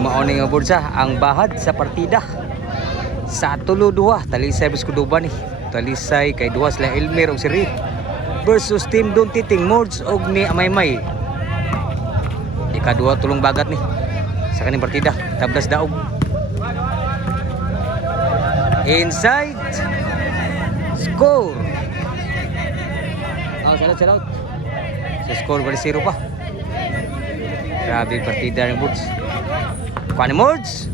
Mauni nga bulsa ang bahad sa partida. Sa tulo duha, Talisay versus Kuduban ni. Talisay kay duha sila Elmer ug Siri versus Team Don Titing Mords og ni Amaymay. Ikaduha tulong bagat ni sa kaning partida. Tablas daog. Inside score. Shout out. Sa score bali 0 pa. Grabe partida ng Mords. Kuan Mords.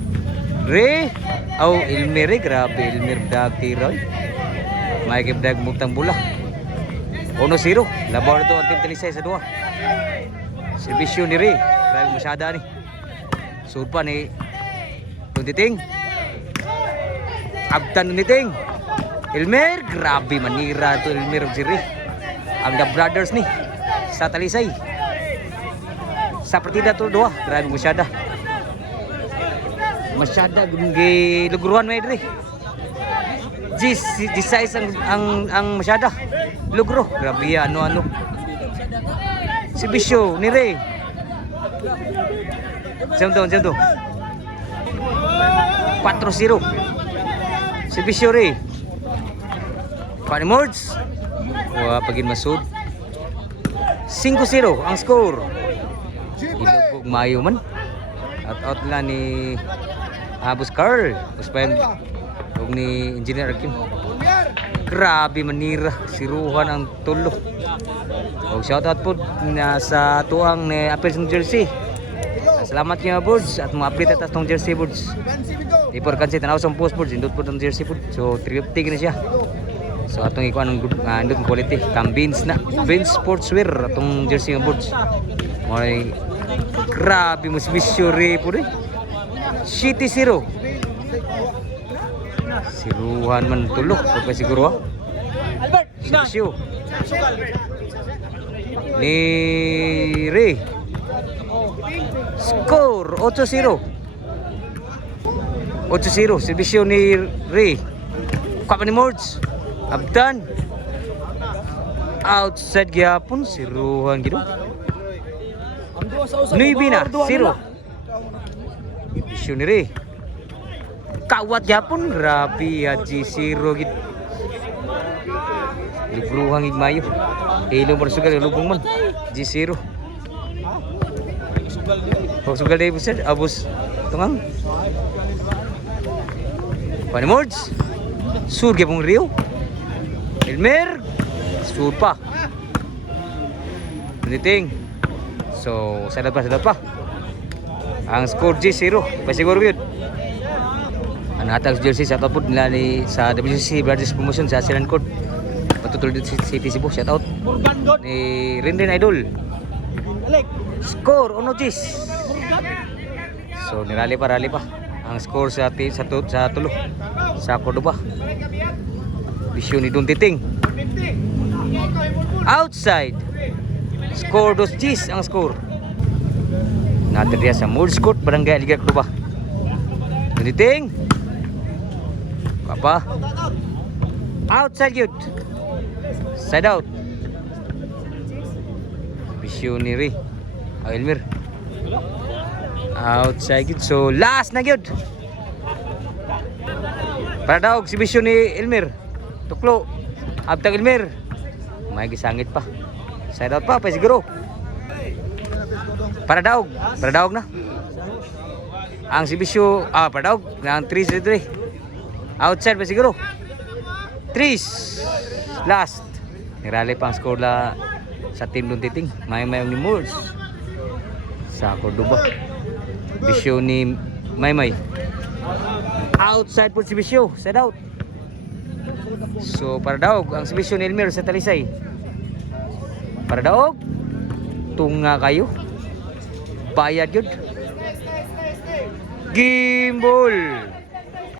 Re Elmer, grabe Elmer dag tiroy. May gibdag mutang bola. 1-0. Labaw na to ang Team Talisay sa duha. Servisyo ni Re. Grabe masyada ni. Sud pa ni Tuntiting. Abtan ni Ting. Elmer, grabe manira to Elmer ug si Re. Ang The Brothers ni sa Talisay. Sa partida to duha, grabe masyada. Masyada giluguruan may diri. G6 ang masyada. Lugro, grabe ano. Si Bisyo ni Ray. Jento. 4-0. Si Bisyo Ray. Mords. Wah, pagin masud. 5-0 ang score. Ilubog mayo man. Out la ni Abus Carl. Uspayan og ni Engineer Arkin. Grabe manira. Siruhan ang tulo. Og shoutout po na sa tuang ni Apels ng jersey. Salamat niyo boards at mga update atas tong jersey boards. Ipor kansi tanaw sa post boards indot po tong jersey board. So 350 na siya. So atong ikuan ang indot quality. Kang Beans na. Beans Sportswear atong jersey ng boards. May grabe mo si Missouri po rin. City 0. Siruhan man tulok. Huwag pa siguro ha. Sipsyo. Ni Ray. Score 8-0. 8-0. Sipsyo ni Ray. Kuha pa ni Mords. Abdan. Outside gyapon. Siruhan gitu. Nuibina 0. Visionary. Kawat yapon grabe Haji 0 gid. Lugruhang igmayo. Ilo persugal lubong man. G0. Sugal day busad abus tungang. Pani Mords. Sur gyapon Rio. Elmer. Sur pa. Niting. So, sadad pa. Ang score G0. Pasiguro yun. Ang atang jersey sa output nila ni sa WCC Brothers Promotion sa Silan Court. Patutul City Cebu. Shout out. Ni Rinrin Idol. Score 1-0. So, rally pa. Ang score sa tulo. Sa Cordoba. Bisyo ni Don Titing. Outside. Score 2-0 ang score. Natin dia sa Mords Court, Barangay Aligar Cordoba. Titing. Apa? Outside yun. Side out. Bisyo ni Ray. Elmer. Outside yun. So last na yun. Para daw si Bisyo ni Elmer. Tuklo. Abtang Elmer. May gisangit pa. Side out pa siguro. Para daog na. Ang si Bisyo, para daog ng 3-3. Outside pa siguro. 3 last. Nirali pa ang score la sa Team Don Titing. Maymay ni Mords sa Cordoba. Bisyo ni Maymay. Outside po si Bisyo. Side out. So para daog ang si Bisyo ni Elmer sa Talisay. Para daog. Tunga kayo. Bayad yun. Gimbal.